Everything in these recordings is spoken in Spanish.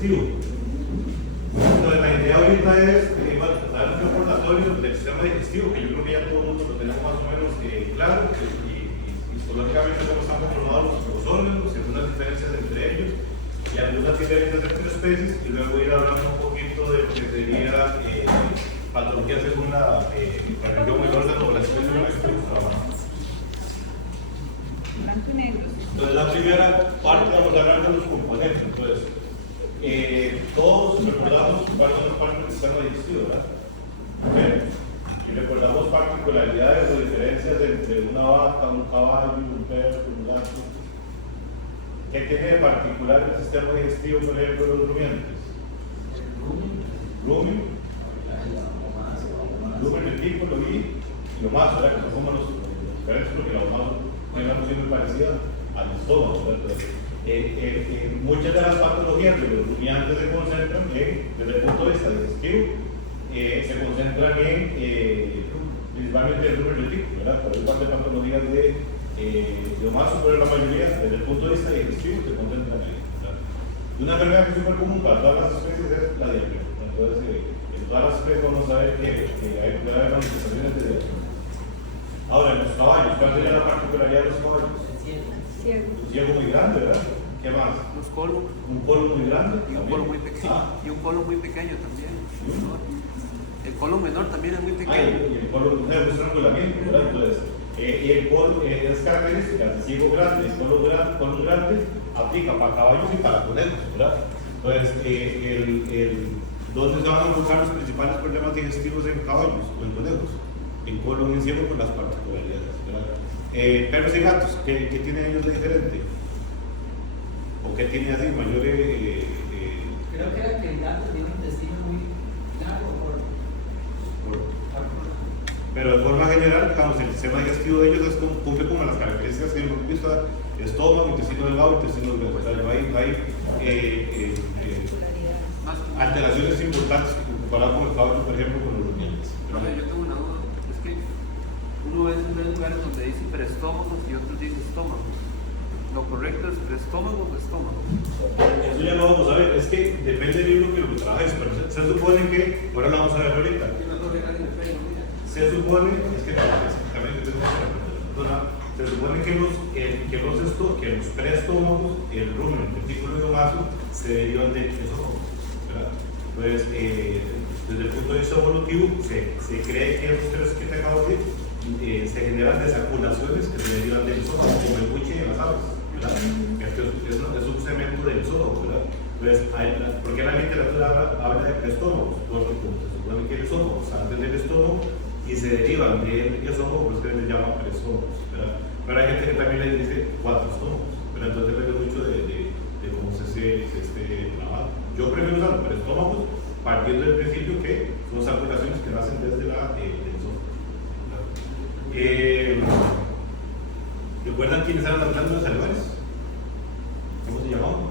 digestivo. Entonces, la idea ahorita es dar un recordatorio del sistema digestivo, que yo creo que ya todo el mundo lo tenemos más o menos claro, y histológicamente cómo están controlados los órganos, y algunas diferencias entre ellos, y algunas diferencias entre especies, y luego ir hablando un poquito de lo que sería patología según la región del órgano o la especie en la que estamos trabajando. Blanco y negro. Entonces, la primera parte vamos a hablar de los componentes. Entonces, todos recordamos cuáles son parte del sistema digestivo, ¿verdad? Okay. Y recordamos particularidades o diferencias entre una vaca, un caballo, un perro, un gato. ¿Qué tiene de particular el sistema digestivo, por ejemplo, de los rumiantes? Rumen, retículo y lo más, ¿verdad? Que no somos los diferentes, porque la más tiene una función muy parecida al estómago, ¿verdad? Muchas de las patologías de los rumiantes se concentran desde el punto de vista digestivo, se concentran principalmente en el rumen retículo, ¿verdad? Por parte de patologías de omaso, pero la mayoría, desde el punto de vista digestivo, se concentran ahí, ¿verdad? Y una enfermedad que es súper común para todas las especies es la diarrea. Entonces, en todas las especies vamos a ver que hay manifestaciones de diarrea. Ahora, en los caballos, ¿cuál sería la particularidad de los caballos? Un ciego muy grande, ¿verdad? ¿Qué más? Los colon. Un colon muy grande. Y un colon muy pequeño. Y un colon muy pequeño también. El colon menor también es muy pequeño. Y el colon es un estrangulamiento, ¿verdad? Entonces, y el colon es característica de ciego grande, el colon grande aplica para caballos y para conejos, ¿verdad? Entonces, ¿dónde se van a enfocar los principales problemas digestivos en caballos o en conejos? En colon y ciego con las particularidades, ¿verdad? Perros y gatos, ¿qué tienen ellos de diferente? ¿O qué tiene así mayor? Creo que era que el gato tiene un intestino muy largo. Pero de forma general, digamos, el sistema digestivo de ellos cumple con las características que hemos visto: estómago, intestino delgado, intestino grueso. O sea, no hay alteraciones importantes comparadas con el caballo, por ejemplo, con los rumiantes. Yo tengo una duda. Es que uno ve en lugares donde dice preestómagos y otros dice estómago. ¿Lo correcto es preestómago o estómago? Eso ya lo vamos a ver. Es que depende del libro que lo trabajes, pero se supone que, ahora lo vamos a ver ahorita. Se supone, es que exactamente se supone que los preestómagos, el rumen, el retículo y el omaso, se derivan del esófago, ¿verdad? Entonces, desde el punto de vista evolutivo, se cree que esos tres que te acabo de decir se generan desaculaciones que se derivan del esófago, como el buche de las aves, ¿verdad? Es un cemento del esófago, ¿verdad? Entonces, ¿por qué la literatura habla de preestómagos? Porque se supone que el esófago sale del estómago y se derivan del esófago, pues que se les llama preestómagos, ¿verdad? Pero hay gente que también le dice cuatro estómagos, pero entonces depende mucho de cómo se esté trabajando. Yo prefiero usar preestómagos partiendo del principio que son articulaciones que nacen desde el esófago. ¿Recuerdan quiénes eran las glándulas salivares? ¿Cómo se llamaban?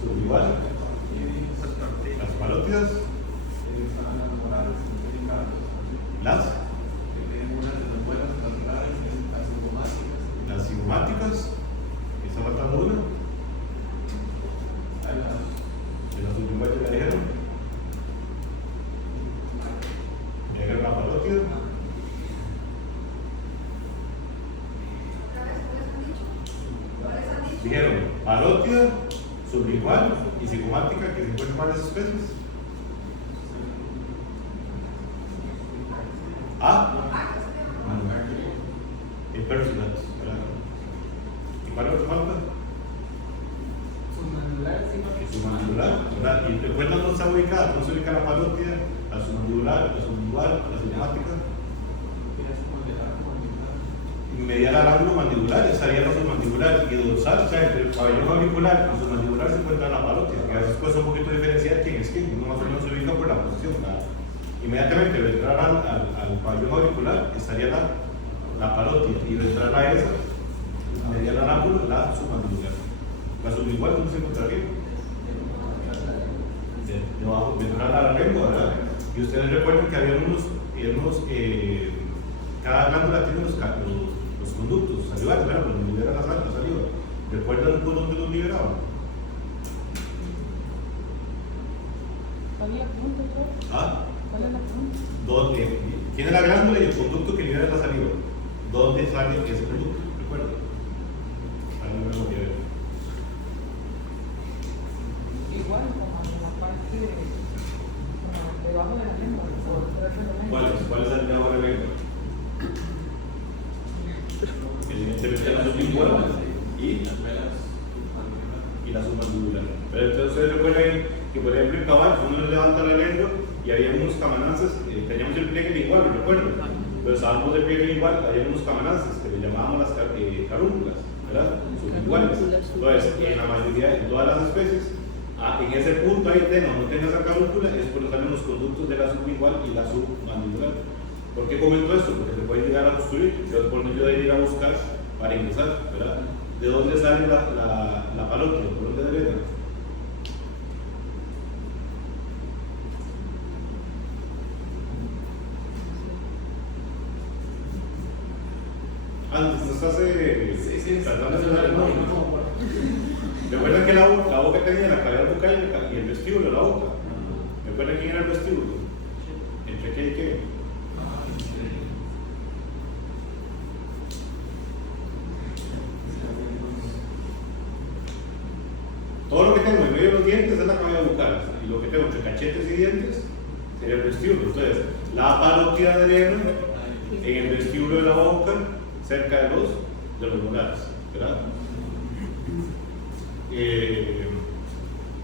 Sublingual. Las parótidas. Las cigomáticas. ¿Está faltando una? De las sublinguales ya dijeron. ¿Ya dijeron la parótida? Dijeron parótida, sublingual y cigomática, que se encuentran varias especies. El perro y gatos, ¿verdad? ¿Y cuál otro falta? Submandibular, ¿verdad? ¿Y recuerdan dónde está ubicada? ¿Dónde se ubica la parótida, la submandibular, la sublingual, la cigomática? Medial al ángulo mandibular estaría la submandibular y dorsal, o sea, entre el pabellón auricular y submandibular se encuentra la parótida, que a veces cuesta un poquito diferenciar quién es quién, uno más o menos se ubica por la posición, ¿verdad? Inmediatamente ventral al pabellón auricular estaría la parótida y ventral a esa, medial al ángulo, la submandibular. La sublingual, ¿dónde se encontraría? Debajo, ventral a la lengua, ¿verdad? Y ustedes recuerdan que había cada glándula tiene los conductos salivares, ¿verdad? Los libera la saliva. ¿Recuerdan por dónde los liberaban? ¿Cuál es la pregunta, doctor? ¿Ah? ¿Cuál es la pregunta? ¿Dónde? Tiene la glándula y el conducto que libera la saliva. ¿Dónde sale ese conducto? ¿Recuerda? Ahí no me quiero ver. Igual, como en la parte como debajo de la lengua, o detrás de la lengua. ¿Cuál es el debajo de la lengua? Evidentemente la sublingual y la submandibular. Pero entonces ustedes recuerdan que, por ejemplo, en caballo uno levanta la lengua y había unos camanances, teníamos el pliegue lingual, ¿lo recuerdan? Pero estábamos del pliegue lingual, había unos camanances que le llamábamos las carúnculas, ¿verdad? Sublinguales. Entonces, en la mayoría, en todas las especies, en ese punto ahí tenga o no tenga esa carúncula, es por salen los conductos de la sublingual y la submandibular. ¿Por qué comento esto? Porque se puede llegar a obstruir, entonces por ello de ir a buscar para ingresar, ¿verdad? ¿De dónde sale la palopia? ¿Por dónde drena? Antes, ¿no estás tratando de hacer el nombre? ¿Recuerdan que la boca tenía la cavidad bucal y el vestíbulo de la boca? ¿Recuerdan quién era el vestíbulo? ¿Entre qué y qué? Todo lo que tengo en medio de los dientes es la cavidad bucal, y lo que tengo entre cachetes y dientes sería el vestíbulo. Entonces, la palopia drena en el vestíbulo de la boca, cerca de los molares, ¿verdad?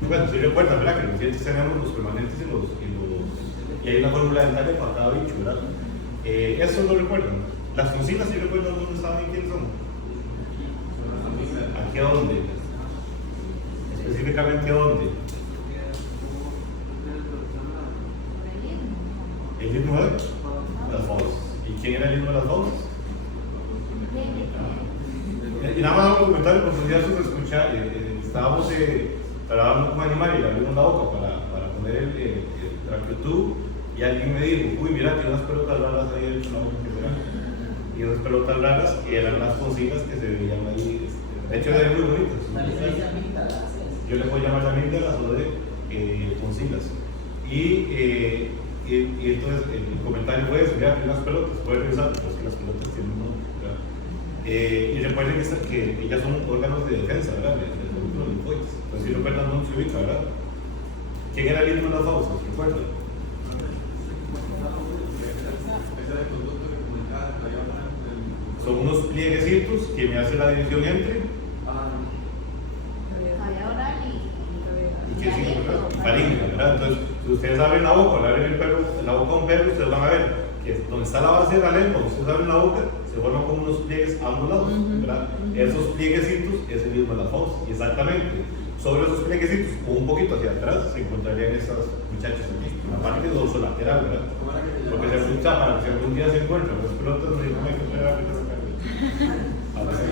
Bueno, si recuerdan, ¿verdad? Que en los dientes tenemos los permanentes y hay una fórmula dentaria para cada bicho, ¿verdad? Eso lo recuerdan. Las foncilas, si recuerdan dónde estaban y quiénes son. ¿Aquí a dónde? Específicamente a dónde. ¿El mismo de las fosas? ¿Y quién era el mismo de las fosas? Y nada más un comentario por si acaso se escucha, estábamos trabajando con un animal y le abrimos la boca para poner el traqueotubo y alguien me dijo, uy, mira, tiene unas pelotas raras ahí en la boca, ¿qué será? Y esas pelotas raras eran las foncilas que se veían ahí, de hecho eran muy bonitas. Yo le puedo llamar también de las o de foncilas. Y entonces el comentario fue ese, mira, tiene unas pelotas, puede revisar, pues que las pelotas tienen un nombre, ¿verdad? Y recuerden que ellas son órganos de defensa, ¿verdad? Del conducto de linfoides. Entonces, si recuerdan, no se ubica, ¿verdad? ¿Quién era el mismo de las fosas? ¿Recuerdan? Son unos plieguecitos que me hacen la división entre. ¿Y qué significa? Faringe, ¿verdad? Entonces, si ustedes abren la boca, abren la boca a un perro, ustedes van a ver que donde está la base de la lengua, ustedes abren la boca, se forman como unos pliegues a ambos lados, ¿verdad? Esos plieguecitos es el mismo de las fosas, y exactamente sobre esos plieguecitos, o un poquito hacia atrás, se encontrarían estos muchachos aquí, en la parte dorsolateral, ¿verdad? Porque se escucha para que si algún día se encuentran las pelotas, no hay que esperar a que se caigan. A ver si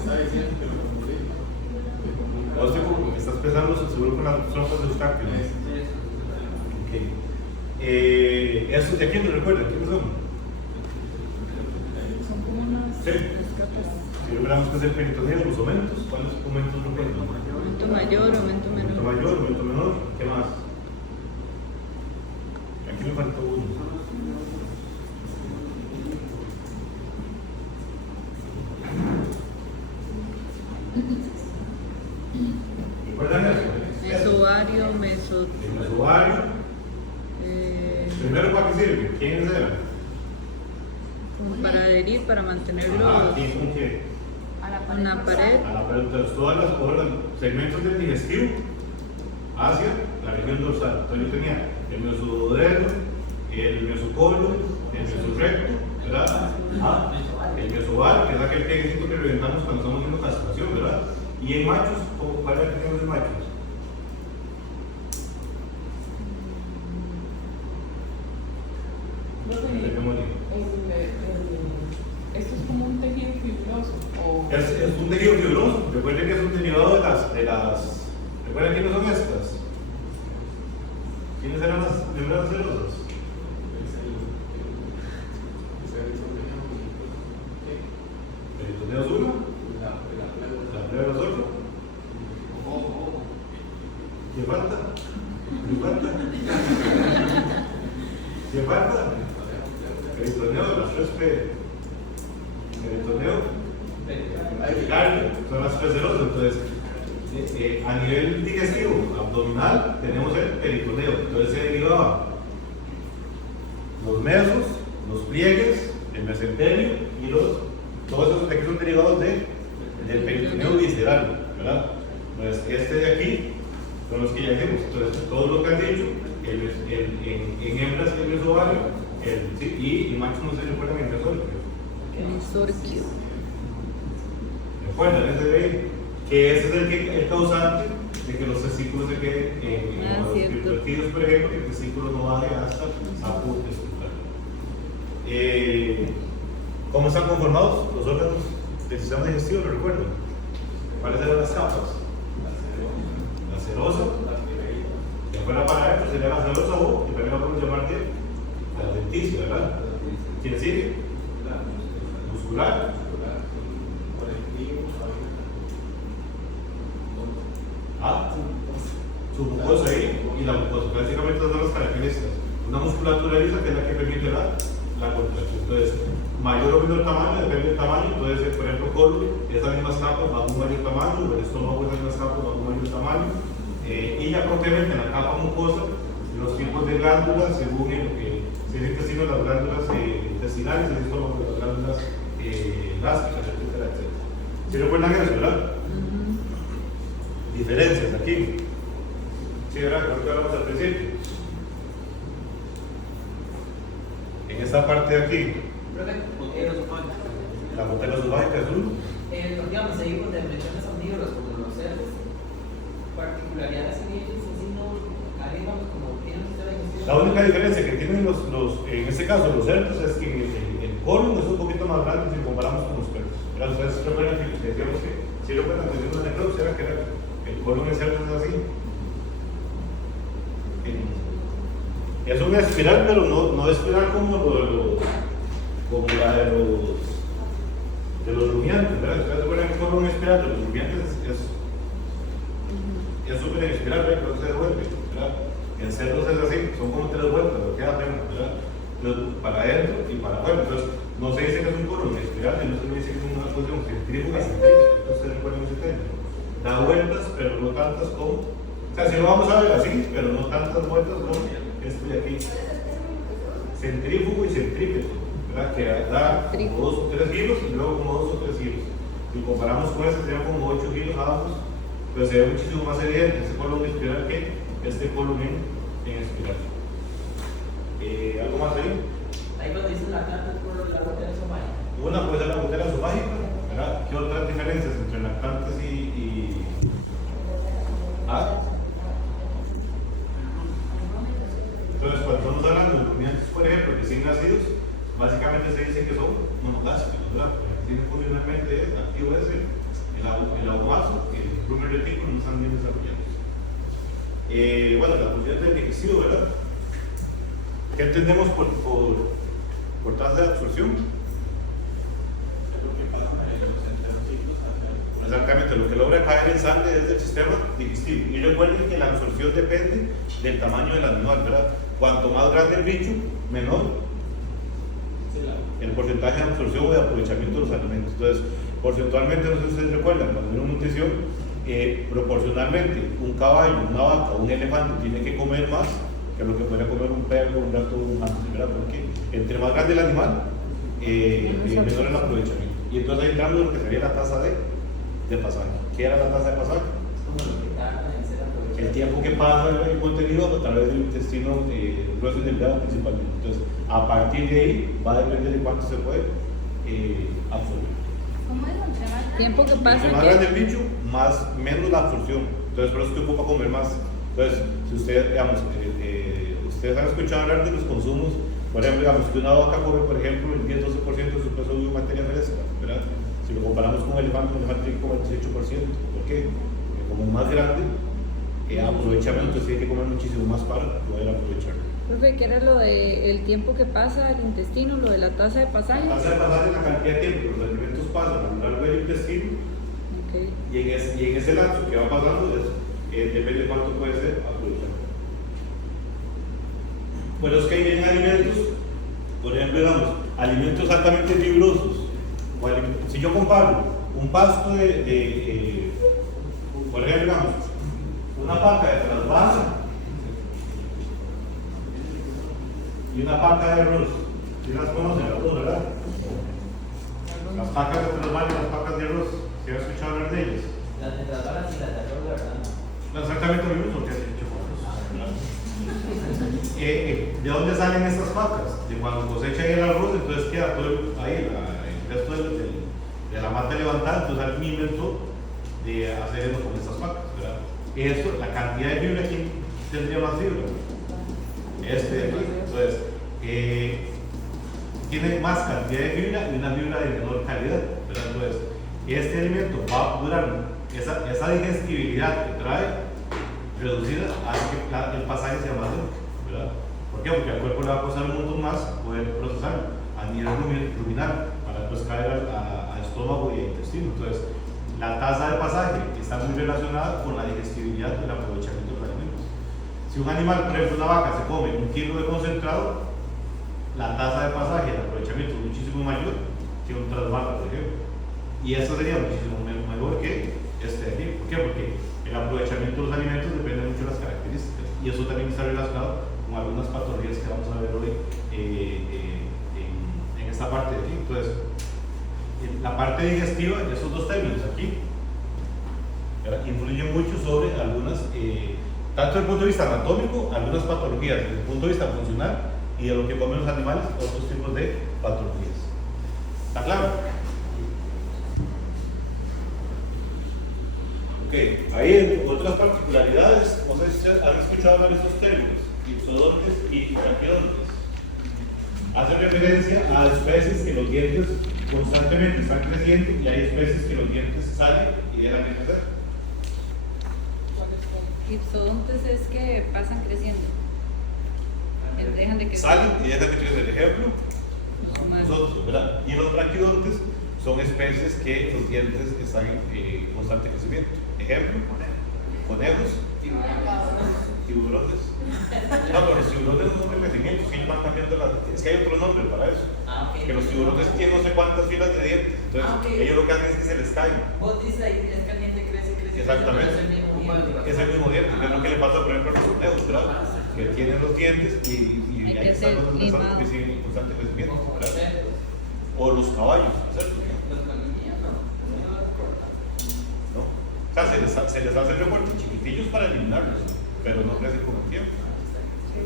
está diciendo que lo comunico. O sea, como estás pesando seguro con las trompas de Eustaquio, ¿no? Okay. Estos de aquí no recuerdan, ¿quiénes son? Son como unas Sí. escapas. Si logramos que es el peritoneo, los aumentos, ¿cuáles aumentos recuerdan? Aumento mayor, aumento menor. Aumento mayor, aumento menor, ¿qué más? Aquí me faltó uno. ¿Recuerdan eso? Mesovario, El mesovario. Primero, ¿para qué sirve? ¿Quiénes eran? como para adherir, para mantenerlo ¿Quién con qué? en la pared. A la pared. Entonces, todos los segmentos del digestivo hacia la región dorsal. Entonces, yo tenía el mesoduodeno, el mesocolon, el mesorrecto, ¿verdad? El mesovar, que es aquel plieguecito que reventamos cuando estamos haciendo castración, ¿verdad? Y en machos, ¿cuál era el que tenemos en machos? Esto es como un tejido fibroso. Es un tejido fibroso. Recuerden que es un derivado de las. ¿Recuerden quiénes son estas? ¿Quiénes eran las membranas celosas? ¿Peritoneo 1? ¿La pleura sordo? ¿Qué falta? ¿Qué falta? ¿Qué falta? Peritoneo, las 3P. Peritoneo, carne, son las 3 ceros. Entonces, a nivel digestivo, abdominal, tenemos el peritoneo. Entonces se derivaba los mesos, los pliegues, el mesenterio y todos esos que aquí son derivados del peritoneo visceral, ¿verdad? Entonces, este de aquí son los que ya dijimos. Entonces, todo lo que han dicho, en hembras el mesovario, y en machos no se recuerdan el mesovario. Mesorquio. Recuerdan ese de ahí, que ese es el causante de que los testículos se queden en los invertidos, por ejemplo, que el testículo no vaya hasta saco testicular. ¿Cómo están conformados los órganos del sistema digestivo? ¿Lo recuerdan? ¿Cuáles eran las capas? La serosa, de afuera para adentro sería la serosa o, que también la podemos llamar de la denticia, ¿verdad? ¿Quién sigue? Muscular. Su mucosa ahí y la mucosa. Básicamente son las características. Una musculatura lisa que es la que permite la contracción. Entonces, mayor o menor tamaño, depende del tamaño. Puede ser, por ejemplo, colon, esas mismas capas van a un mayor tamaño, el estómago, esas mismas capas van a un mayor tamaño. Y ya propiamente en la capa mucosa, los tipos de glándulas, según lo que se dice intestino, las glándulas intestinales, el estómago, las glándulas gástricas, etcétera, etcétera. ¿Sí recuerdan eso, verdad? Diferencias aquí. Sí, ¿verdad? Creo que hablamos al principio. En esta parte de aquí, la botella esofágica es un. Digamos, seguimos de menciones omnívoros como los cerdos. Particularidades en ellos, así no. Ahí vamos como tienen ustedes. La única diferencia que tienen en este caso los cerdos es que el colon es un poquito más grande si comparamos con los perros. Ustedes recuerdan que decíamos que si recuerdan que una necropsia era que el colon de cerdo es así. Es una espiral, pero no espiral como la de los rumiantes, ¿verdad? Ustedes recuerdan que el colon espiral de los rumiantes es súper espiral, ¿verdad? Que no se devuelve, ¿verdad? En cerdos es así, son como 3 vueltas, lo queda apenas, ¿verdad? Para adentro y para afuera. Entonces, no se dice que es un colon espiral, sino se dice que es una cuestión centrífuga y centrípeta. Entonces, recuerden ese término. Da vueltas, pero no tantas como. O sea, si lo vamos a ver así, pero no tantas vueltas como este de aquí. Centrífugo y centrípeto, ¿verdad? Que da como 2 o 3 kilos y luego como 2 o 3 kilos. Si comparamos con este, serían como 8 kilos ambos, pero se ve muchísimo más evidente este colon espiral que este colon en espiral. ¿Algo más ahí? Ahí cuando dicen la carta es por la gotera esofágica. Una puede ser la gotera esofágica, ¿verdad? ¿Qué otras diferencias entre lactantes y Entonces, cuando estamos hablando de rumiantes, por ejemplo, recién nacidos, básicamente se dice que son monogástricos, ¿verdad? Porque tienen funcionalmente activo ese, el aguazo, el rumen retículo, no están bien desarrollados. Bueno, la función del digestivo, ¿verdad? ¿Qué entendemos por tasa de absorción? Exactamente, lo que logra caer en sangre es del sistema digestivo. Y recuerden que la absorción depende del tamaño del animal, ¿verdad? Cuanto más grande el bicho, menor el porcentaje de absorción o de aprovechamiento de los alimentos. Entonces, porcentualmente, no sé si ustedes recuerdan, cuando hay una nutrición, proporcionalmente, un caballo, una vaca o un elefante tiene que comer más que lo que podría comer un perro, un gato, un hamster, ¿verdad? Porque entre más grande el animal, menor el aprovechamiento. Y entonces ahí entramos en lo que sería la tasa de pasaje. ¿Qué era la tasa de pasaje? El tiempo que pasa el contenido a través del intestino grueso y delgado principalmente. Entonces, a partir de ahí va a depender de cuánto se puede absorber. ¿Cómo es? Tiempo que pasa. Entre más grande el bicho, menos la absorción. Entonces, por eso te ocupa comer más. Entonces, si ustedes, digamos, ustedes han escuchado hablar de los consumos, por ejemplo, digamos que una vaca come, por ejemplo, el 10-12% de su peso de materia fresca, ¿verdad? Si lo comparamos con el elefante tiene que comer el 18%. ¿Por qué? Porque como es más grande, aprovechamiento, tiene que comer muchísimo más para poder aprovechar. Profe, ¿qué era lo del tiempo que pasa el intestino, lo de la tasa de pasaje? La tasa de pasaje es la cantidad de tiempo que los alimentos pasan a lo largo del intestino. Okay. Y en ese lapso que va pasando depende de cuánto puede ser aprovechado. Bueno, es que ahí vienen alimentos, por ejemplo, digamos, alimentos altamente fibrosos. Si yo comparo un pasto por ejemplo, digamos, una paca de trasvasa y una paca de arroz, si las conocen las dos, ¿verdad? Las pacas de trasvasa y las pacas de arroz, ¿se han escuchado hablar de ellas? Las de trasbalas y las de arroz, ¿verdad? No exactamente lo mismo que has dicho. ¿De dónde salen estas pacas? De cuando cosechan el arroz, entonces queda todo ahí, el resto de la mata levantada, entonces alguien inventó de hacer eso con estas pacas, ¿verdad? Esto, la cantidad de fibra, ¿quién tendría más fibra? Este de aquí. Entonces, tiene más cantidad de fibra y una fibra de menor calidad, ¿verdad? Entonces, este alimento va a durar, esa digestibilidad que trae reducida hace que el pasaje sea más lento, ¿verdad? ¿Por qué? Porque al cuerpo le va a costar un montón más poder procesarlo a nivel ruminal para después caer al estómago y al intestino. Entonces, la tasa de pasaje está muy relacionada con la digestibilidad y el aprovechamiento de los alimentos. Si un animal, por ejemplo una vaca, se come 1 kilo de concentrado, la tasa de pasaje y el aprovechamiento es muchísimo mayor que un trasvasa, por ejemplo. Y eso sería muchísimo mejor que este de aquí. ¿Por qué? Porque el aprovechamiento de los alimentos depende mucho de las características. Y eso también está relacionado con algunas patologías que vamos a ver hoy en esta parte de aquí. Entonces, la parte digestiva, esos dos términos aquí, influyen mucho sobre algunas, tanto desde el punto de vista anatómico, algunas patologías, desde el punto de vista funcional y de lo que comen los animales, otros tipos de patologías. ¿Está claro? Ok, ahí otras particularidades, no sé si han escuchado hablar de estos términos, ipsodontes y traqueodontes. Hace referencia a especies que los dientes constantemente están creciendo y hay especies que los dientes salen y dejan de crecer. Ipsodontes es que pasan creciendo. Dejan de crecer. Salen y dejan de crecer. Ejemplo, nosotros, ¿verdad? Y los braquidontes son especies que los dientes están en constante crecimiento. Ejemplo, conejos, tiburones. No, pero los tiburones no son de crecimiento, ellos van cambiando es que hay otro nombre para eso. Okay. Que los tiburones tienen no sé cuántas filas de dientes, entonces Okay. ellos lo que hacen es que se les caen. Vos dices ahí, es que el diente crece. Exactamente. Es el mismo diente. Es el mismo diente, que es lo que le pasa por ejemplo a los conejos, ¿verdad? Que tienen los dientes y Hay ahí que están los ser que limado. siguen en constante crecimiento, ¿verdad? O los caballos, ¿cierto? ¿No? O sea, se les hace recortes chiquitillos para eliminarlos, pero no crecen con el tiempo.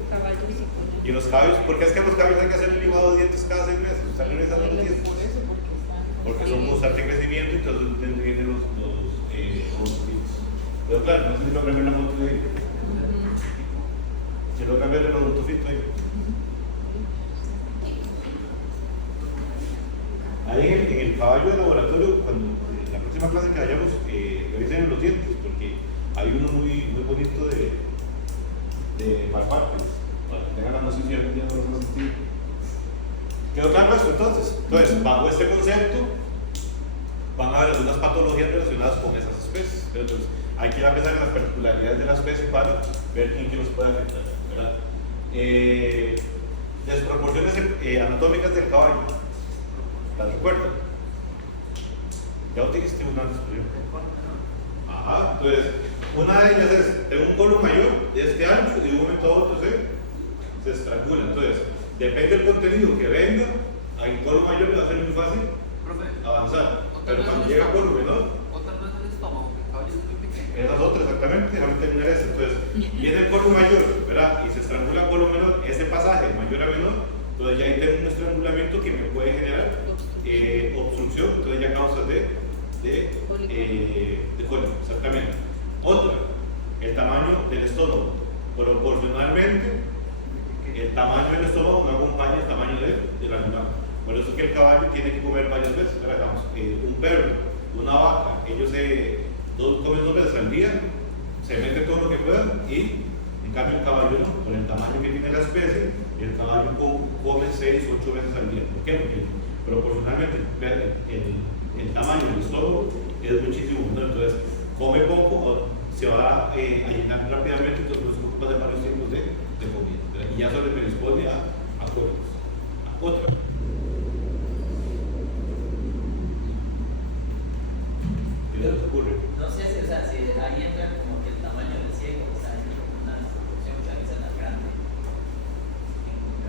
Caballos y pollos. Y los caballos, ¿por qué es que a los caballos hay que hacer el limado de dientes cada 6 meses? Están regresando los dientes. Por eso, porque están. Porque son constante crecimiento y entonces vienen los odontitos. Pero claro, no sé si logran ver la foto de ahí. Si logran ver el odontofito ahí. Ahí en el caballo de laboratorio, cuando en la próxima clase que vayamos, revisen los dientes, porque hay uno muy bonito de malpartes, para que tengan la noción si algún día no los han sentido. ¿Quedó claro esto entonces? Entonces, bajo este concepto, van a haber algunas patologías relacionadas con esas especies. Entonces, hay que ir a pensar en las particularidades de la especie para ver quién que los puede afectar, ¿verdad? Desproporciones anatómicas del caballo. ¿Las recuerdan? Ya lo dijiste una antes, por ejemplo. Ajá, entonces, una de ellas es de un colo mayor de este ancho y de un momento a otro se estrangula. Entonces, depende del contenido que venga, al colo mayor le va a ser muy fácil avanzar. Pero cuando llega al colo menor, Otra no es el estómago, el caballo es muy pequeño. esa es otra exactamente, déjame terminar esto. Entonces, viene el colo mayor, ¿verdad? Y se estrangula el colo menor, ese pasaje mayor a menor, entonces ya ahí tengo un estrangulamiento que me puede generar obstrucción, entonces ya causas de cólico, exactamente. Otra, el tamaño del estómago. Proporcionalmente, el tamaño del estómago no acompaña el tamaño del animal. Por eso es que el caballo tiene que comer varias veces. Digamos, un perro, una vaca, ellos comen 2 veces al día, se meten todo lo que puedan y en cambio el caballo no, con el tamaño que tiene la especie, el caballo come 6 o 8 veces al día. ¿Por qué? Porque proporcionalmente el tamaño del estómago es muchísimo menor, entonces come poco, se va a llenar rápidamente, entonces no se ocupa de varios tipos de comida, ¿verdad? Y ya eso le predispone a cólicos. Otra. ¿Qué les ocurre? No sé si, o sea, si ahí entra como que el tamaño del ciego, o sea, hay una proporción que a veces es grande.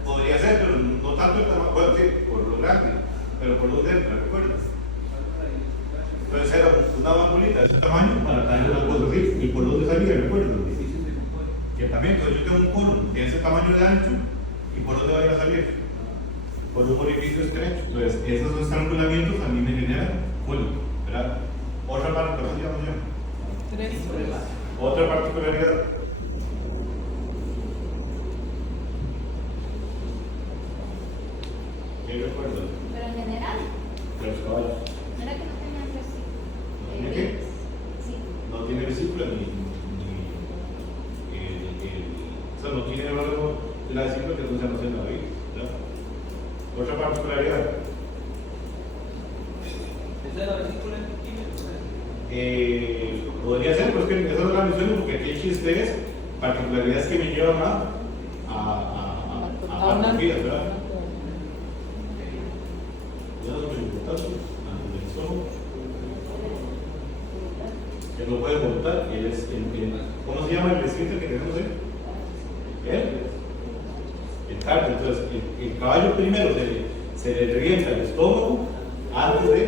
Podría ser, pero no tanto el tamaño, bueno, sí, por lo grande, pero por donde entra, ¿recuerdas? Entonces era una bambulita de ese tamaño para traer una cosa así, y por donde salía, ¿recuerdas? Que también, entonces yo tengo un colon de ese tamaño de ancho, y por dónde va a ir a salir? Por un orificio estrecho. Entonces, esos estrangulamientos a mí me generan cólico, ¿verdad? Otra parte, ¿cómo se llama yo? Tres. Otra particularidad. ¿Qué recuerdo? Pero en general, De los caballos. ¿no era que no tenían ¿No tiene qué? Sí. No tiene vesícula o sea, no tiene la vesícula que funciona en la vida, ¿verdad? Otra particularidad. ¿Esa es la vesícula intestinal? Podría ser, pero es que esa no la menciono porque aquí el chiste es particularidades que me llevan a patologías, ¿verdad? Ya no es importante, antes del estómago. Él lo puede montar, él es ¿cómo se llama el esfínter que tenemos ahí? El cardio. Entonces, el caballo primero se le revienta el estómago antes de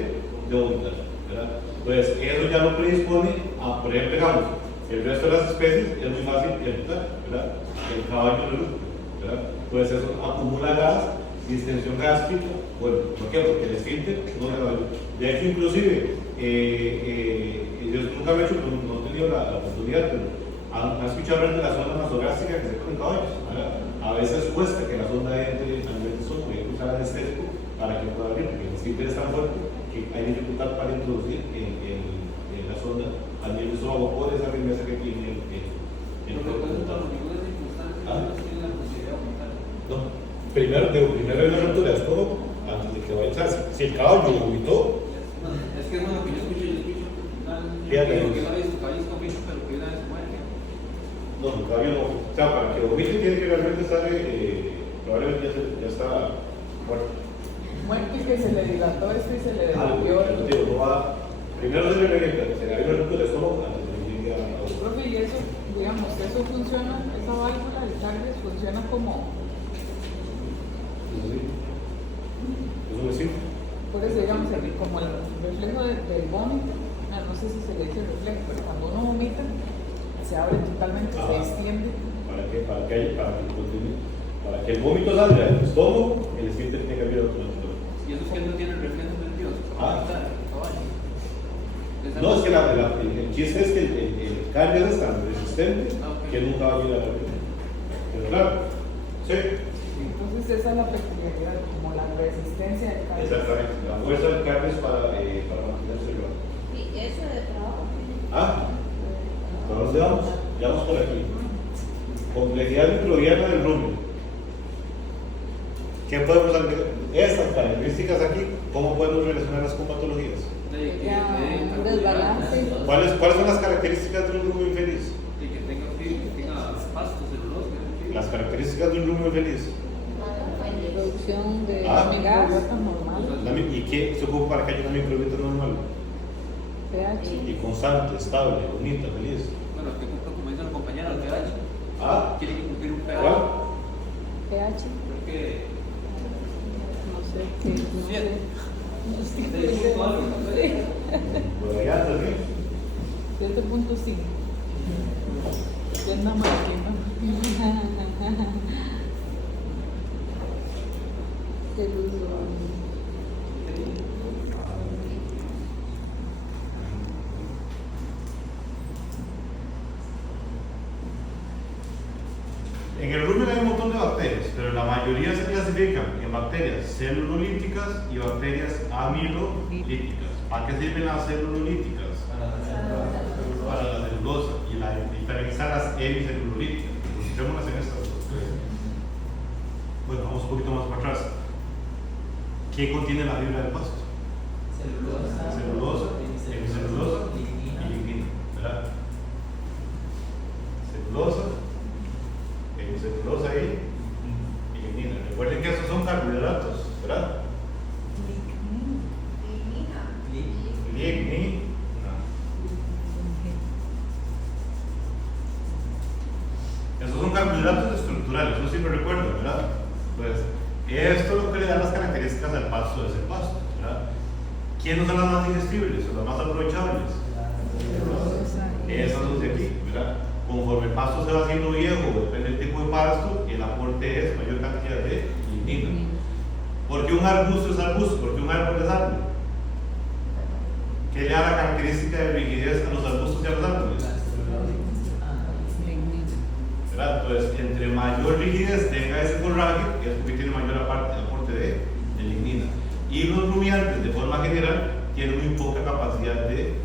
vomitar, ¿verdad? Entonces, eso ya lo predispone a, por ejemplo, digamos, el resto de las especies es muy fácil de evitar, ¿verdad? El caballo no, ¿verdad? Entonces, eso acumula gas, distensión gástrica. Bueno, ¿por qué? Porque el esfínter no se va a. De hecho, inclusive, yo nunca me he hecho, no he tenido la oportunidad, pero han escuchado hablar de la zona nasogástrica que se con caballos, ¿verdad? A veces cuesta que la sonda entre a nivel de estómago y hay que usar anestésico para que pueda abrir, porque el esfínter es tan fuerte que hay dificultad para introducir en la sonda a nivel de estómago por esa firmeza que tiene el cuerpo. No, primero hay una ruptura de estómago antes de que vaya a echarse. Si el caballo vomitó, Es que es lo que yo escucho, Fíjate. que no hay caballos con bicho, pero que una vez muere. no, el caballo no. O sea, para que vomite tiene que realmente estar, probablemente ya está muerto. Muerto y que se le dilató esto y se le devolvió. Algo, digo, no va. Primero se le revienta, se le abre una ruptura de estómago antes de que llegue a. Profe, y eso, digamos, eso funciona, esa válvula del cardio funciona como, Eso me sirve. por eso digamos, como el reflejo del vómito, no sé si se le dice reflejo, pero cuando uno vomita, se abre totalmente, se extiende. Para que el vómito salga del estómago, el esfínter tiene que abrir otro. Y eso es que no tiene reflejo nervioso. Ah. Caballo. No, es que el chiste es que el cardio es tan resistente que nunca va a ir a la vida. Pero claro, sí, Entonces esa es la peculiaridad, como la resistencia del cardio. exactamente. La fuerza del cardio es para mantenerse vivo. Y eso de trabajo. ¿Por dónde vamos? Ya vamos por aquí. Complejidad microbiana del rumen. ¿Qué podemos agregar? Estas características aquí, ¿cómo podemos relacionarlas con patologías? Un desbalance. ¿Cuáles son las características de un rumen feliz? Y que tenga pasto, celulosa. Las características de un rumen feliz. Producción de Ah. gas, Normal. ¿Y qué se ocupa para que haya una microbiota normal? pH. Y constante, estable, bonita, feliz. Bueno, que cumpla, como dice la compañera, el pH. Ah, Tiene que cumplir un pH. ¿cuál? pH. Creo que No sé. No sé. No sé. 6.4, no sé. Pues ya también. 7.5. ¿Quién da más? ¿Quién da más? En el rumen hay un montón de bacterias, pero la mayoría se clasifican en bacterias celulolíticas y bacterias amilolíticas. ¿Para qué sirven las celulolíticas? Para la celulosa y la diferencia las hemicelulolíticas. Escuchémonos en estas. Bueno, vamos un poquito más para atrás. ¿Qué contiene la fibra del pasto? Celulosa, hemicelulosa y lignina, ¿verdad? celulosa, celulosa y lignina. Recuerden que estos son carbohidratos, ¿verdad? Lignina. Esos son carbohidratos estructurales, eso sí me recuerdo, ¿verdad? Pues esto es lo que le da las características al pasto de ese pasto, ¿verdad? ¿Quiénes son las más digestibles o las más aprovechables? Esas dos de aquí, ¿verdad? Conforme el pasto se va haciendo viejo, depende del tipo de pasto, el aporte es mayor cantidad de lignina. ¿Por qué un arbusto es arbusto? ¿Por qué un árbol es árbol? ¿Qué le da la característica de rigidez a los arbustos y a los árboles? ¿Verdad? Entonces, entre mayor rigidez tenga ese forraje, es porque tiene mayor aporte de lignina. Y los rumiantes, de forma general, tienen muy poca capacidad de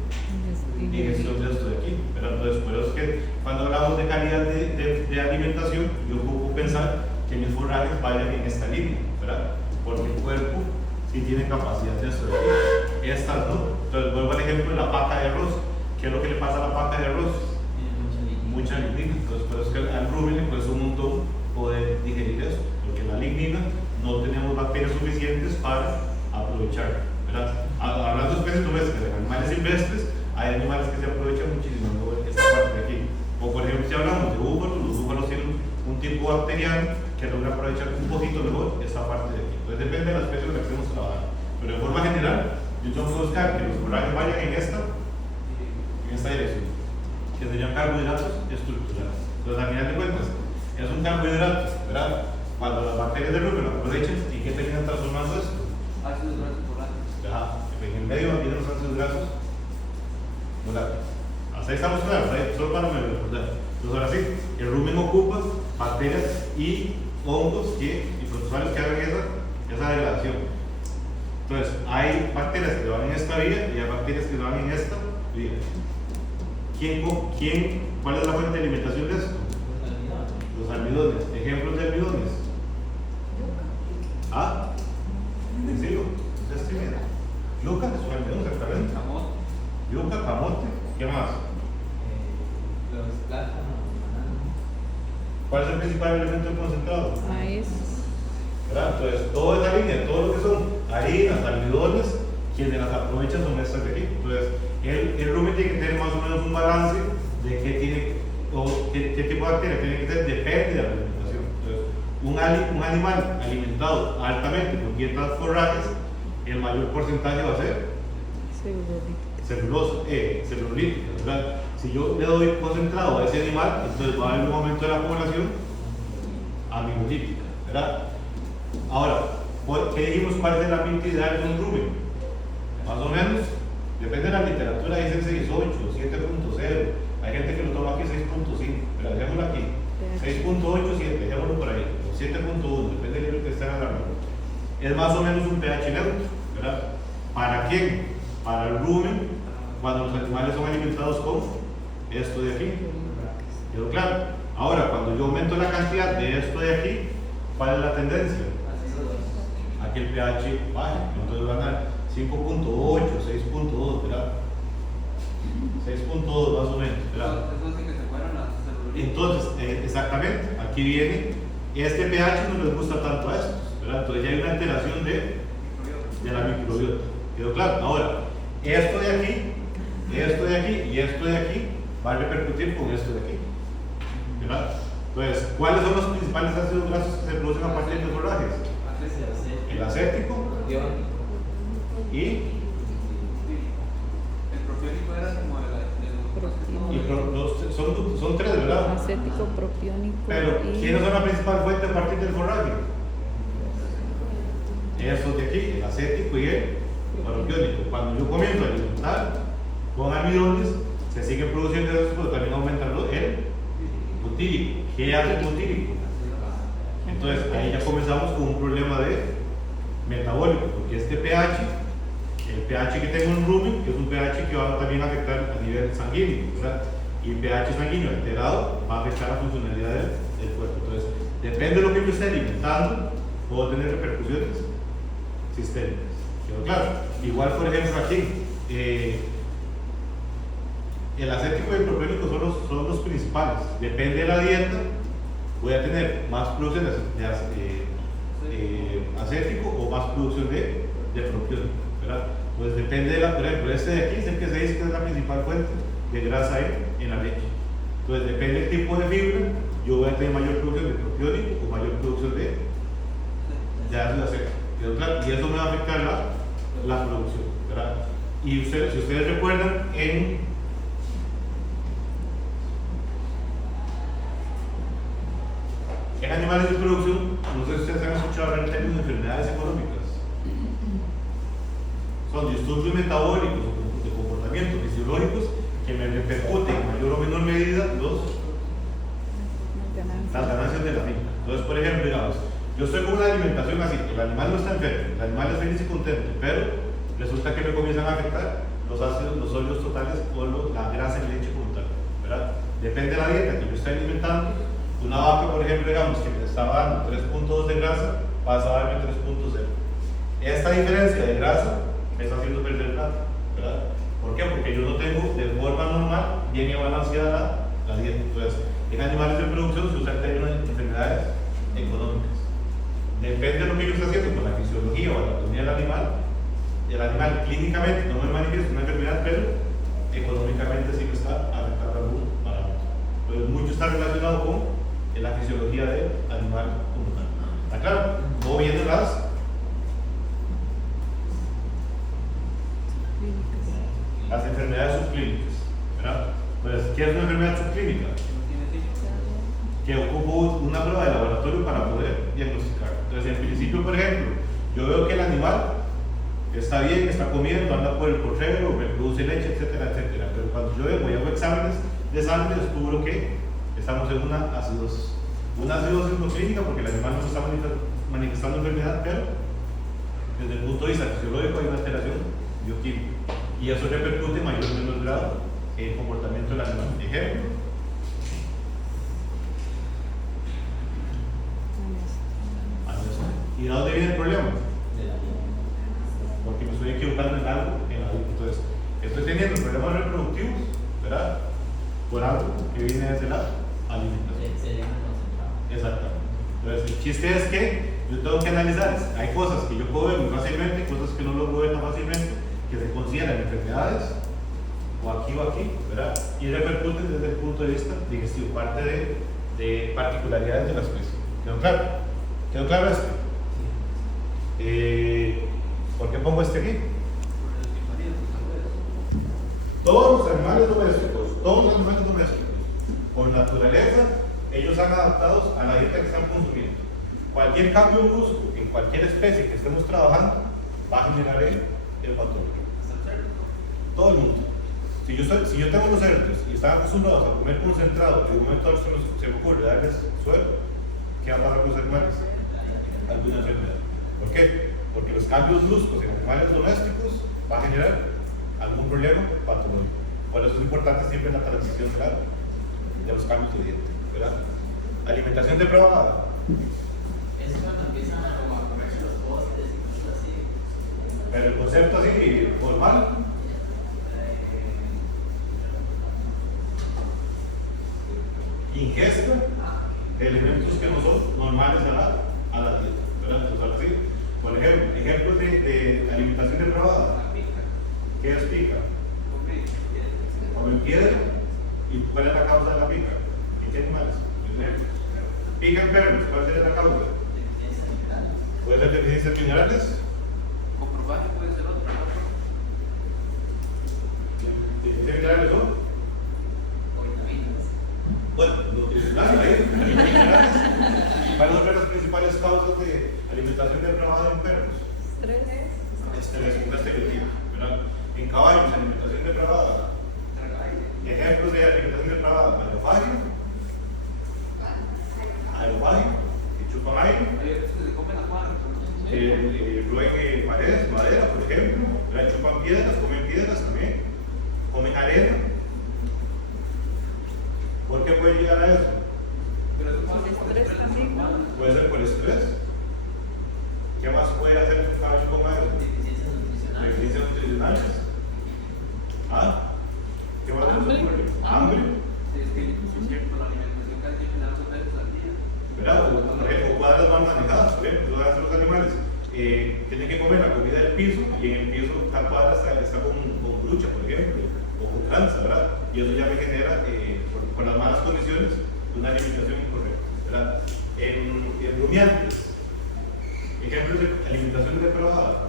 digestión de esto de aquí, ¿verdad? Entonces, por eso es que cuando hablamos de calidad de alimentación, yo puedo pensar que mis forrajes vayan en esta línea, ¿verdad? Porque el cuerpo sí tiene capacidad de esto de aquí. Estas no. Entonces, vuelvo al ejemplo de la paca de arroz. ¿Qué es lo que le pasa a la paca de arroz? Mucha lignina. Entonces, por eso es que al rumen le cuesta un montón poder digerir eso, porque la lignina no tenemos bacterias suficientes para aprovechar, ¿verdad? Hablando de especies domésticas, de animales silvestres, hay animales que se aprovechan muchísimo de esta parte de aquí. O por ejemplo, si hablamos de búfalos, los búfalos tienen un tipo bacteriano que logra aprovechar un poquito mejor esta parte de aquí. Entonces depende de la especie en la que estemos trabajando. Pero de forma general, yo tengo que buscar que los forrajes vayan en esta dirección, que serían carbohidratos estructurales. Entonces, al final de cuentas, es un carbohidrato, ¿verdad? Cuando las bacterias del rumen lo aprovechan, ¿y qué terminan transformando esto? Ácidos grasos volátiles. En el medio vienen los ácidos grasos volátiles. Hasta ahí estamos claros, solo para me recordar. Entonces, ahora sí, el rumen ocupa bacterias y hongos y protozoarios que hagan esa degradación. Entonces, hay bacterias que van en esta vía y hay bacterias que van en esta vía. ¿Cuál es la fuente de alimentación de esto? Los almidones. Ejemplos de almidones. ¿Ah? Decilo. ¿Ustedes tienen? Yuca es un almidón, exactamente. Camote. Yuca, camote. ¿Qué más? Los plátanos, bananas. ¿Cuál es el principal elemento concentrado? Maíz. ¿Verdad? Entonces, toda esa línea, todo lo que son harinas, almidones, quienes las aprovechan son estas de aquí. Entonces, el rumen tiene que tener más o menos un balance de qué tipo de bacteria tiene que ser, depende de la alimentación. Entonces, un animal alimentado altamente con dietas forrajes, el mayor porcentaje va a ser celulítica, ¿verdad? Si yo le doy concentrado a ese animal, entonces va a haber un aumento de la población amigolítica, ¿verdad? Ahora, ¿qué dijimos? ¿Cuál es el ambiente ideal de un rumen? Más o menos, depende de la literatura, dicen 6.8, 7.0. Hay gente que lo toma aquí 6.5, pero dejémoslo aquí. 6.8, 7, dejémoslo por ahí. 7.1, depende del libro que estén hablando. Es más o menos un pH neutro, ¿verdad? ¿Para quién? Para el rumen, cuando los animales son alimentados con esto de aquí. ¿Quedó claro? Ahora, cuando yo aumento la cantidad de esto de aquí, ¿cuál es la tendencia? A que el pH baje. Entonces van a 5.8, 6.2, ¿verdad? 6.2 más o menos, ¿verdad? Eso hace que se fueran las celulitis. Entonces, exactamente, aquí viene, este pH no les gusta tanto a estos, ¿verdad? Entonces ya hay una alteración de la microbiota. ¿Quedó claro? Ahora, esto de aquí y esto de aquí va a repercutir con esto de aquí, ¿verdad? Entonces, ¿cuáles son los principales ácidos grasos que se producen a partir de forrajes? El acético y El propiónico era como son tres, ¿verdad? Acético, propiónico. Pero, ¿quiénes son la principal fuente a partir del forraje? Estos de aquí, el acético y el propiónico. Cuando yo comienzo a alimentar con almidones, se sigue produciendo eso, pero también aumenta el butírico. ¿Qué hace el butírico? Entonces, ahí ya comenzamos con un problema de metabólico, porque este pH, el pH que tengo en rumen, es un pH que va también a afectar a nivel sanguíneo, ¿verdad? Y el pH sanguíneo alterado va a afectar la funcionalidad del cuerpo. Entonces, depende de lo que yo esté alimentando, puedo tener repercusiones sistémicas. ¿Quedó claro? Igual, por ejemplo, aquí, el acético y el propiónico son los principales. Depende de la dieta, voy a tener más producción de acético o más producción de propiónico, ¿verdad? Pues depende de por ejemplo, este de aquí es el que se dice que es la principal fuente de grasa en la leche. Entonces, depende del tipo de fibra, yo voy a tener mayor producción de propiónico o mayor producción de ácido acético. Y eso me va a afectar la producción, ¿verdad? Y si ustedes recuerdan, en animales de producción, no sé si ustedes han escuchado hablar en términos de enfermedades económicas. Son disturbios metabólicos o de comportamientos fisiológicos que me repercuten en mayor o menor medida las ganancias de la finca. Entonces, por ejemplo, digamos, yo estoy con una alimentación así, el animal no está enfermo, el animal es feliz y contento, pero resulta que me comienzan a afectar los ácidos, los óleos totales o la grasa en leche como tal, ¿verdad? Depende de la dieta que yo esté alimentando. Una vaca, por ejemplo, digamos que me estaba dando 3.2 de grasa, pasa a darme 3.0. Esta diferencia de grasa me está haciendo perder plata, ¿verdad? ¿Por qué? Porque yo no tengo de forma normal bien balanceada la dieta. Entonces, en animales de producción se usa el término de enfermedades económicas. Depende de lo que yo esté haciendo con la fisiología o la anatomía del animal. El animal clínicamente no me manifiesta una enfermedad, pero económicamente sí me está afectando algún parámetro. Entonces, mucho está relacionado con la fisiología del animal como tal. ¿Está claro? Luego vienen las enfermedades subclínicas, ¿verdad? Pues, ¿qué es una enfermedad subclínica? Que ocupo una prueba de laboratorio para poder diagnosticar. Entonces, en principio, por ejemplo, yo veo que el animal está bien, está comiendo, anda por el correo, reproduce leche, etcétera, etcétera. Pero cuando yo vengo y hago exámenes de sangre, descubro que estamos en una acidosis. Una acidosis no clínica porque el animal no está manifestando enfermedad, pero desde el punto de vista fisiológico hay una alteración bioquímica. Y eso repercute en mayor o menor grado en el comportamiento del animal. Ejemplo. ¿Y de dónde viene el problema? Porque me estoy equivocando en algo en la vida. Entonces, estoy teniendo problemas reproductivos, ¿verdad? Por algo que viene desde la alimentación. Exactamente. Entonces, el chiste es que yo tengo que analizar. Hay cosas que yo puedo ver muy fácilmente, cosas que no lo puedo ver tan fácilmente, que se consideran enfermedades, o aquí, ¿verdad? Y repercuten desde el punto de vista digestivo, parte de particularidades de la especie. ¿Quedó claro? ¿Quedó claro esto? ¿Por qué pongo este aquí? Todos los animales domésticos, por naturaleza, ellos están adaptados a la dieta que están consumiendo. Cualquier cambio brusco en cualquier especie que estemos trabajando va a generar el patógeno. Todo el mundo. Si yo tengo los cerdos y están acostumbrados a comer concentrado y de un momento a otro se me ocurre darles suero, ¿qué va a pasar con los animales? Alguna enfermedad. ¿Por qué? Porque los cambios bruscos en animales domésticos va a generar algún problema patológico. Por eso es importante siempre la transición de los cambios de dieta, ¿verdad? Alimentación depravada. Es cuando empiezan a comerse los postres y cosas así. Pero el concepto así formal. Ingesta de elementos que no son normales a la dieta, ¿verdad? Entonces, así, por ejemplo, ejemplos de alimentación depravada. ¿Qué es pica? Comen piedra. ¿Y cuál es la causa de la pica? ¿En qué animales? Pica en perros, ¿cuál es la causa? ¿Puede ser deficiencias minerales? Comprobaje puede ser otra. ¿Deficiencias minerales son? Bueno, nutricionales, ¿cuáles son las principales causas de alimentación depravada en perros? Estrés, una estereotipo, ¿verdad? En caballos, alimentación depravada. Ejemplos de alimentación depravada: aerofagia, que chupan aire, Se comen las manos. rueden madera, por ejemplo, ¿verdad? Chupan piedras, comen piedras también, comen arena. ¿Por qué puede llegar a eso? Puede ser por estrés. ¿Qué más puede hacer que un caballo coma eso? Deficiencias nutricionales. ¿Ah? ¿Qué más? Hambre. cuadras mal manejadas, por ejemplo, tú vas a los animales, tienen que comer la comida del piso y en el piso la cuadra está con lucha, por ejemplo, o con tranza, ¿verdad? Y eso ya me genera, con las malas condiciones, una alimentación incorrecta, ¿verdad? En rumiantes, ejemplos de alimentación depravada.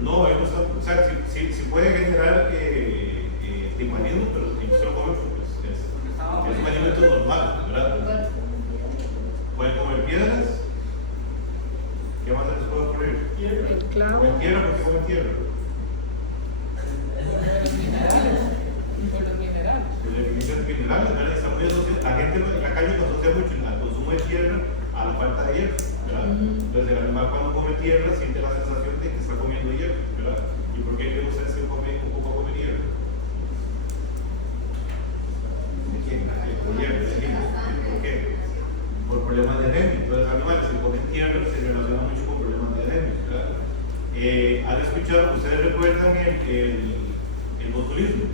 No, o sea, si puede generar timpanismo, pero si se lo come, pues es un alimento normal, ¿verdad? Pueden comer piedras. ¿Qué más se les puede ocurrir? El clavo. ¿Comen tierra? ¿Por qué comen tierra? Con los minerales. Pues la definición de minerales, ¿verdad? Está muy asociada. La gente en la calle asocia mucho al consumo de tierra a la falta de hierro, ¿verdad? Entonces el animal cuando come tierra siente la sensación de que está comiendo hierro, ¿verdad? ¿Y por qué creen ustedes que un poco comer hierro? ¿De quién? ¿De hierro? ¿De quién? ¿Por qué? Por problemas de anemia. Entonces los animales que comen tierra se relacionan mucho con problemas de anemia, ¿verdad? ¿Han escuchado? ¿Ustedes recuerdan el botulismo?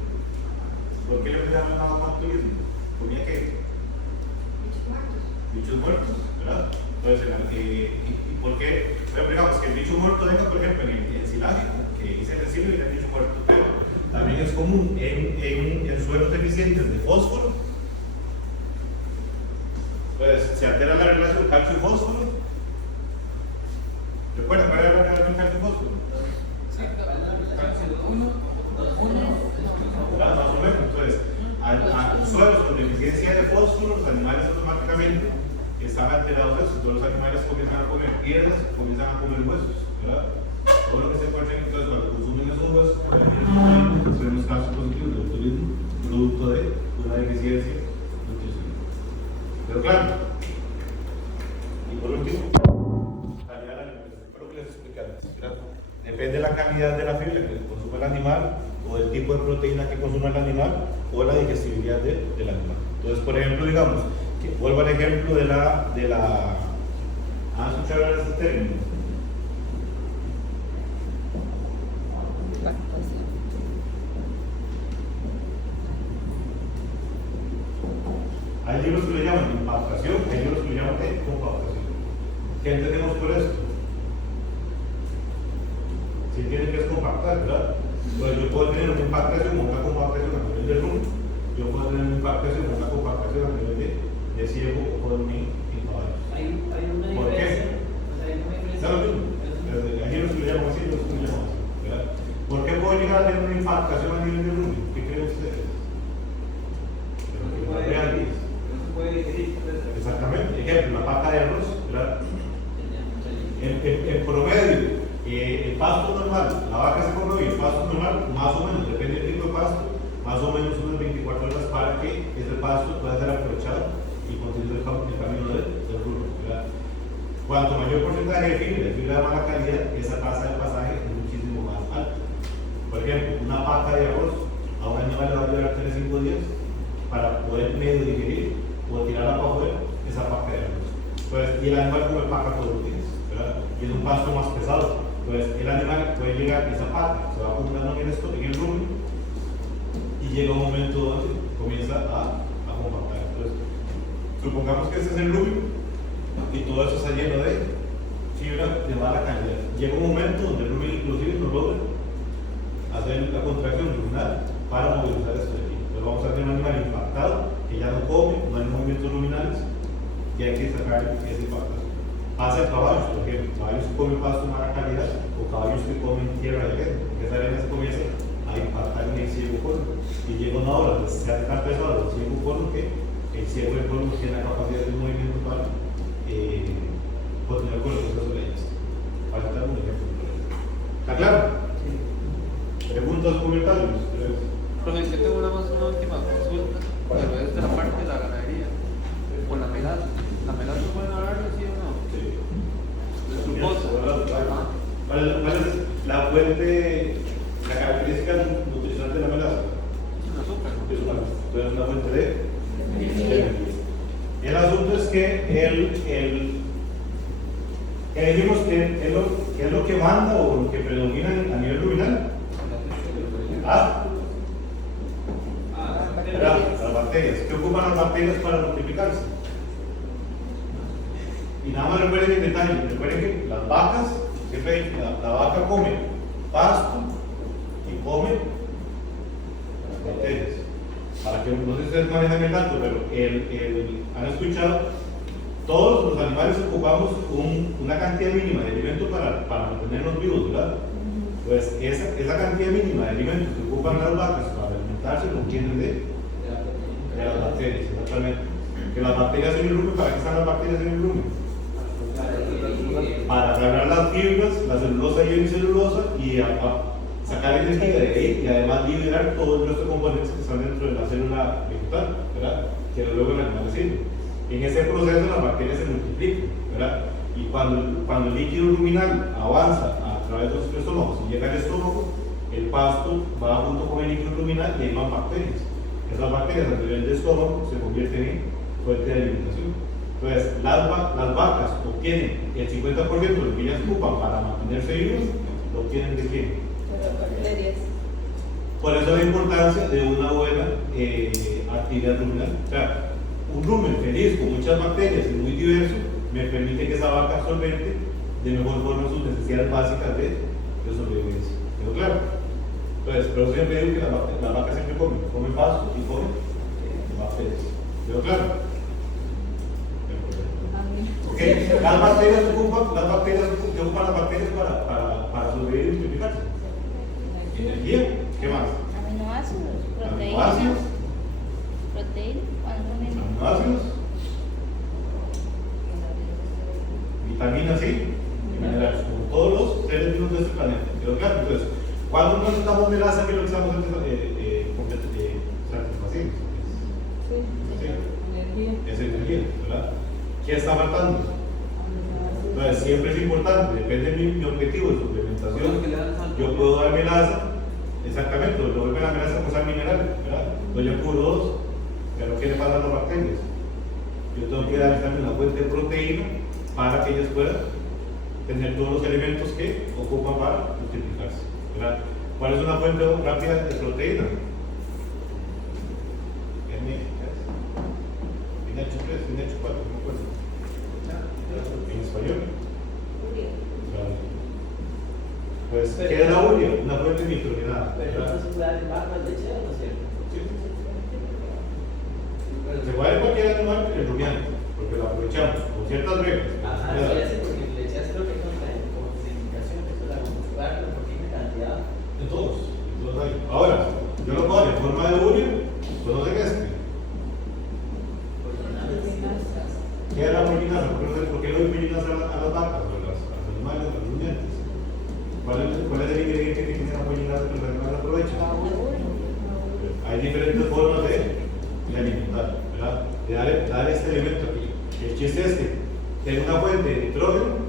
¿Por qué le llamaban botulismo? ¿Comía qué? Bichos muertos, ¿verdad? Entonces, ¿y por qué? Bueno, digamos que el bicho muerto venga, por ejemplo, en el silaje, que dice el silo y el bicho muerto, pero también es común en suelos deficientes de fósforo. Pues se altera la relación calcio y fósforo. ¿Recuerdan cuál era la relación calcio y fósforo? ¿Verdad? Más o menos. Entonces, a suelos con deficiencia de fósforo, los animales automáticamente están alterados. Todos los animales comienzan a comer piedras, comienzan a comer huesos, ¿verdad? Todo lo que se encuentra, entonces, cuando consumen esos huesos, son los casos positivos de botulismo, producto de una deficiencia nutricional. Pero claro, y por último, calidad de la alimentación. Creo que les expliqué antes, ¿verdad? Depende de la calidad de la fibra que consume el animal, o del tipo de proteína que consume el animal, o la digestibilidad del animal. Entonces, por ejemplo, digamos, que vuelvo al ejemplo de la ¿han escuchado hablar de este término? Lactación. Hay libros que le llaman impactación, hay libros que le llaman compactación. ¿Qué entendemos por esto? Si entienden que es compactar, ¿verdad? Pues yo puedo tener una impactación o una compactación a nivel de rumbo, yo puedo tener una impactación o una compactación a nivel de ciego o colmín y caballos. Hay una ¿Por qué? diferencia. O sea, hay una diferencia. ¿Sabes tú? Hay libros que le llaman así, los que le llaman así, ¿verdad? ¿Por qué puedo llegar a tener una impactación a nivel de rumbo? ¿Qué creen ustedes? Pero que no es real. No se puede digerir. Exactamente. Ejemplo, la pata de arroz, ¿verdad? En promedio, el pasto normal, la vaca se come hoy, el pasto normal, más o menos, depende del tipo de pasto, más o menos unas 24 horas para que ese pasto pueda ser aprovechado y continuar el camino del rumbo, ¿verdad? Cuanto mayor porcentaje de fibra de mala calidad, esa tasa de pasaje es muchísimo más alta. Por ejemplo, una paca de arroz a un animal le va a llevar 3-5 días para poder medio digerir o tirarla para afuera esa paca de arroz. Pues, y el animal come paca todos los días, ¿verdad? Y es un pasto más pesado. Pues el animal puede llegar, esa pata se va acumulando en el rumbo y llega un momento donde comienza a compactar. Entonces, supongamos que este es el rumbo y todo eso está lleno de fibra de mala calidad. Llega un momento donde el rumbo inclusive no logra hacer la contracción luminal para movilizar esto de aquí. Entonces vamos a tener un animal impactado que ya no come, no hay movimientos luminales y hay que sacar ese impactación. Pasa en caballos, por ejemplo, caballos que comen pasto de mala calidad o caballos que comen tierra de arena, porque esa arena se comienza a impactar en el ciego colmo y llega una hora donde se hace tan pesado el ciego colmo que el ciego del colmo tiene la capacidad de movimiento para continuar con el proceso de ellas. Para dar un ejemplo. ¿Está claro? ¿Preguntas o comentarios? Profe, yo tengo una última consulta, pero es de la parte de la ganadería, con la melaza. ¿La melaza es buena hablarlo, sí o no? Sí. ¿Es glucosa? ¿Cuál es la fuente, la característica nutricional de la melaza? Es un azúcar, ¿no? Es una fuente de energía. El asunto es que dijimos que es lo que manda o lo que predomina a nivel luminal. ocupan las bacterias para multiplicarse. Y nada más recuerden el detalle, recuerden que las vacas, siempre la vaca come pasto y come las bacterias. Para que no sé si ustedes manejan el dato, pero han escuchado, todos los animales ocupamos una cantidad mínima de alimento para mantenernos vivos, ¿verdad? Pues esa cantidad mínima de alimentos que ocupan las vacas para alimentarse lo obtienen de las bacterias, exactamente. Que las bacterias en el rumen, ¿para qué están las bacterias en el rumen? Para agarrar las fibras, la celulosa y hemicelulosa y sacar energía de ahí y además liberar todo el resto de componentes que están dentro de la célula vegetal, ¿verdad? Que luego el animal sirve. En ese proceso las bacterias se multiplican, ¿verdad? Y cuando el líquido ruminal avanza a través de los estómagos y llega al estómago, el pasto va junto con el líquido ruminal y hay más bacterias. Esas bacterias a nivel de estómago se convierten en fuente de alimentación. Entonces, las vacas obtienen el 50% de lo que ellas ocupan para mantenerse vivos, lo obtienen de qué? De las bacterias. Por eso la importancia de una buena actividad ruminal. O sea, un rumen feliz con muchas bacterias y muy diverso me permite que esa vaca solvente de mejor forma sus necesidades básicas de sobrevivencia. ¿Quedó claro? Entonces, pero siempre digo que las vacas siempre comen pasto y comen bacterias. ¿Quedó claro? Okay. Las bacterias ocupan las bacterias para sobrevivir y multiplicarse. Energía, ¿qué más? Aminoácidos, Aminoácidos. proteínas, cuando Aminoácidos, vitaminas y minerales, como todos los seres vivos de este planeta. ¿Quedó claro? Entonces, cuando nos necesitamos melaza, ¿qué es lo que estamos satisfaciendo? Sí, energía. Es energía, ¿verdad? ¿Qué está faltando? Entonces, siempre es importante, depende de mi objetivo de suplementación. Yo puedo dar melaza, exactamente, lo vuelve la melaza con sal mineral, ¿verdad? Entonces yo curo dos, pero ¿qué le pasa a las bacterias? Yo tengo que darles también una fuente de proteína para que ellas puedan tener todos los elementos que ocupan para multiplicarse, ¿verdad? ¿Cuál es una fuente rápida de proteína? N3, 4, no me acuerdo. En español. Pues, ¿qué es la urea? Una fuente nitrogenada. Pero no se puede dar en vaca leche, ¿no es cierto? Sí. Se puede dar cualquier animal el rumiante, porque lo aprovechamos con ciertas reglas. Ajá, sí, así porque leche es lo que como indicación, eso es la muscular, la proteína, cantidad. De todos. Hay. Ahora, yo lo pongo en forma de urea, conocen este. ¿Qué es la polinaza? ¿Por qué le doy polinaza a las vacas, a los animales, a los rumiantes? ¿Cuál es el ingrediente que tiene la polinaza que los animales aprovechan? Hay diferentes formas de alimentar, ¿verdad? De dar este elemento aquí. El chiste es que tiene una fuente de nitrógeno.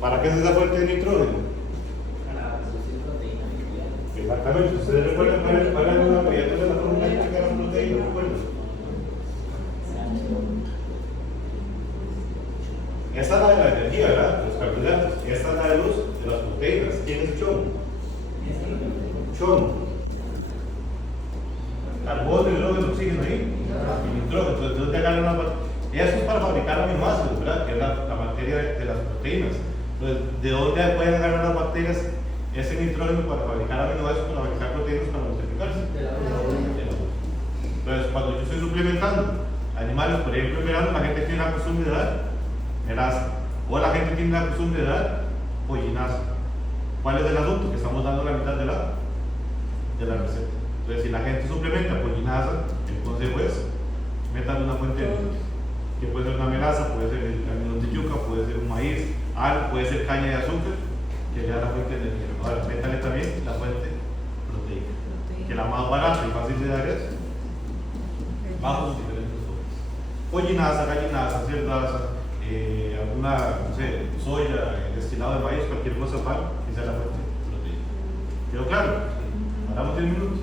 ¿Para qué es esa fuente de nitrógeno? Para producir proteína nuclear. Exactamente. ¿Ustedes recuerdan cuál es la variante de la fórmula que era la proteína? ¿Recuerdan? Esta es la de la energía, ¿verdad? Los carbohidratos. Esta es la de las proteínas. ¿Quién es Chon? Chon. Carbono, hidrógeno, oxígeno ahí. Y nitrógeno. Entonces, te agarran una. Eso es para fabricar aminoácidos, ¿verdad? Que es la materia de las proteínas. Entonces, ¿de dónde pueden agarrar las bacterias ese nitrógeno para fabricar aminoácidos, para fabricar proteínas, para multiplicarse? De la urea. Entonces, cuando yo estoy suplementando animales, por ejemplo, en verano, la gente tiene la costumbre de dar melaza, o la gente tiene la costumbre de dar pollinaza. ¿Cuál es el asunto? Que estamos dando la mitad de la receta. Entonces, si la gente suplementa pollinaza, el consejo es metan una fuente de energía, que puede ser una melaza, puede ser el almidón de yuca, puede ser un maíz, puede ser caña de azúcar, que le da la fuente de energía. Ahora, métale también la fuente proteica, que la más barata y fácil de dar es bajo sus diferentes formas. Pollinaza, gallinaza, cerdaza, alguna, no sé, soya, destilado de maíz, cualquier cosa para que sea la fuente proteica. ¿Quedó claro? Paramos 10 minutos.